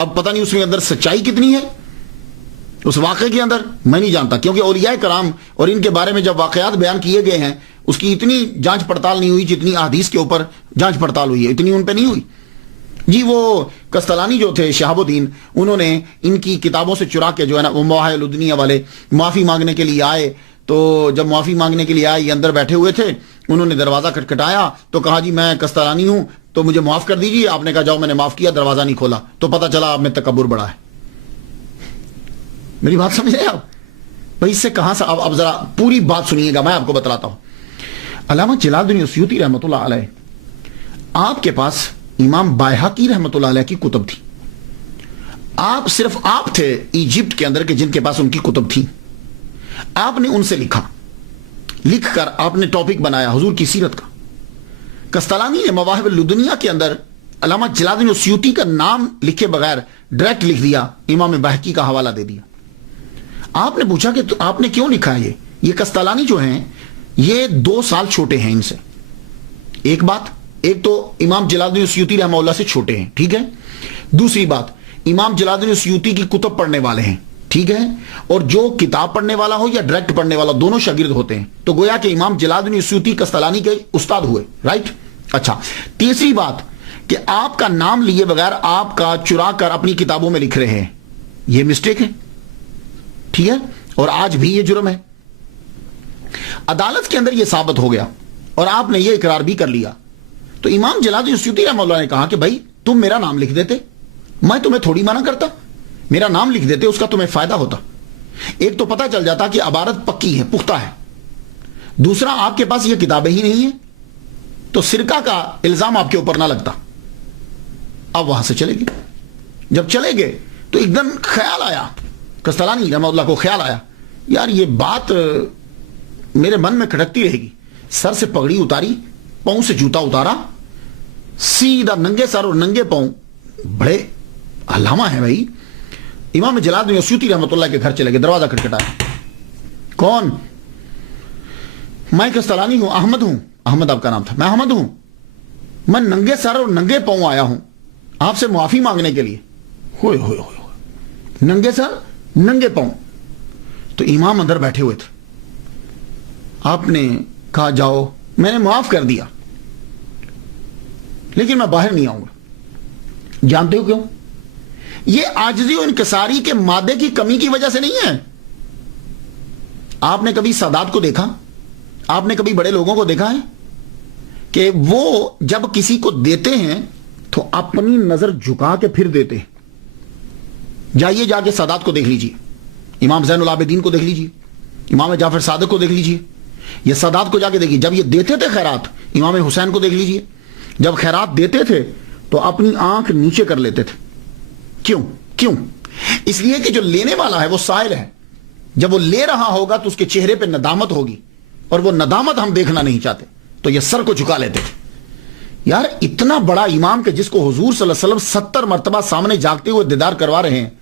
अब पता नहीं उसमें अंदर सच्चाई कितनी है उस वाक़े के अंदर, मैं नहीं जानता, क्योंकि औलिया कराम और इनके बारे में जब वाक़यात बयान किए गए हैं उसकी इतनी जांच पड़ताल नहीं हुई जितनी अहादीस के ऊपर जांच पड़ताल हुई है, इतनी उन पे नहीं हुई जी। वो कस्तलानी जो थे शहाबुद्दीन, उन्होंने इनकी किताबों से चुरा के जो है ना, वो मवाहिद वाले माफ़ी मांगने के लिए आए। तो जब माफ़ी मांगने के लिए आए, ये अंदर बैठे हुए थे, उन्होंने दरवाज़ा खटखटाया तो कहा जी मैं कस्तलानी हूँ तो मुझे माफ़ कर दीजिए। आपने कहा जाओ, मैंने माफ़ किया, दरवाज़ा नहीं खोला, तो पता चला आप में तकब्बुर बड़ा है। मेरी बात समझ रहे आप भाई? इससे कहां से, अब जरा पूरी बात सुनिएगा, मैं आपको बतलाता हूं। अल्लामा जलालुद्दीन अस्यूती रहमतुल्लाह अलैह, आपके पास इमाम बायहकी रहमतुल्लाह अलैह की कुतुब थी। आप सिर्फ आप थे इजिप्ट के अंदर के जिनके पास उनकी कुतुब थी। आपने उनसे लिखा, लिखकर आपने टॉपिक बनाया हुजूर की सीरत का। कस्तलानी ने मवाहिब लुदनिया के अंदर अल्लामा जलालुद्दीन अस्यूती का नाम लिखे बगैर डायरेक्ट लिख दिया, इमाम बायहकी का हवाला दे दिया। आपने पूछा कि तो आपने क्यों लिखा है ये कस्तलानी जो हैं ये 2 साल छोटे हैं इनसे। एक बात, एक तो इमाम जलालुद्दीन अस्यूती रहमतुल्लाह से छोटे हैं, ठीक है। दूसरी बात, इमाम जलालुद्दीन अस्यूती की कुतुब पढ़ने वाले हैं, ठीक है। और जो किताब पढ़ने वाला हो या डायरेक्ट पढ़ने वाला, दोनों शागिर्द होते हैं। तो गोया कि इमाम जलालुद्दीन अस्यूती कस्तलानी के उस्ताद हुए, राइट। अच्छा, तीसरी बात कि आपका नाम लिए बगैर आपका चुरा कर अपनी किताबों में लिख रहे हैं, यह मिस्टेक है, ठीक है। और आज भी ये जुर्म है। अदालत के अंदर ये साबित हो गया और आपने ये इकरार भी कर लिया। तो इमाम जलालुद्दीन अस्यूती रहमतुल्लाह ने कहा कि भाई तुम मेरा नाम लिख देते, मैं तुम्हें थोड़ी मना करता, मेरा नाम लिख देते, उसका तुम्हें फायदा होता। एक तो पता चल जाता कि अबारत पक्की है, पुख्ता है। दूसरा, आपके पास ये किताबें ही नहीं है तो सिरका का इल्जाम आपके ऊपर ना लगता। अब वहां से चले गए। जब चले गए तो एकदम ख्याल आया, कस्तलानी रहमतुल्लाह को ख्याल आया, यार ये बात मेरे मन में खटकती रहेगी। सर से पगड़ी उतारी, पांव से जूता उतारा, सीधा नंगे सर और नंगे पांव, बड़े अल्लामा है भाई। इमाम जलालुद्दीन अस्यूती रहमतुल्लाह के घर चले गए, दरवाजा खटखटाया। कौन? मैं कस्तलानी हूं, अहमद हूं, अहमद आपका नाम था, मैं अहमद हूं, मैं नंगे सर और नंगे पांव आया हूं आपसे माफी मांगने के लिए। होए होए होए, नंगे सर नंगे पांव। तो इमाम अंदर बैठे हुए थे। आपने कहा जाओ, मैंने माफ कर दिया लेकिन मैं बाहर नहीं आऊंगा। जानते हो क्यों? ये आजिज़ी और इनकिसारी के मादे की कमी की वजह से नहीं है। आपने कभी सादात को देखा? आपने कभी बड़े लोगों को देखा है कि वो जब किसी को देते हैं तो अपनी नजर झुका के फिर देते हैं? जाइए जाके सादात को देख लीजिए, इमाम ज़ैनुल आबिदीन को देख लीजिए, इमाम जाफर सादिक को देख लीजिए, ये सादात को जाके देखिए। जब ये देते थे खैरात, इमाम हुसैन को देख लीजिए, जब खैरात देते थे तो अपनी आंख नीचे कर लेते थे। क्यों? क्यों? इसलिए कि जो लेने वाला है वो साइल है। जब वो ले रहा होगा तो उसके चेहरे पे नदामत होगी, और वो नदामत हम देखना नहीं चाहते, तो ये सर को झुका लेते थे। यार इतना बड़ा इमाम के जिसको हुजूर सल्लल्लाहु अलैहि वसल्लम 70 मरतबा सामने जागते हुए दीदार करवा रहे हैं,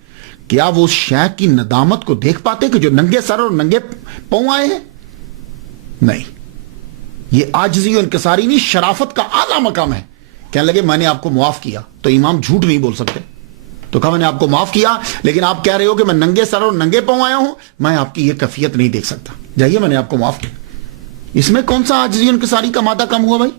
क्या वो शेख की नदामत को देख पाते कि जो नंगे सर और नंगे पांव आए हैं? नहीं। ये आजिज़ी और इनकिसारी नहीं, शराफत का आला मकाम है। कहने लगे मैंने आपको माफ किया, तो इमाम झूठ नहीं बोल सकते। तो कहा मैंने आपको माफ किया, लेकिन आप कह रहे हो कि मैं नंगे सर और नंगे पांव आया हूं, मैं आपकी ये कैफियत नहीं देख सकता। जाइए, मैंने आपको माफ किया। इसमें कौन सा आजिज़ी और इनकिसारी का मादा कम हुआ भाई?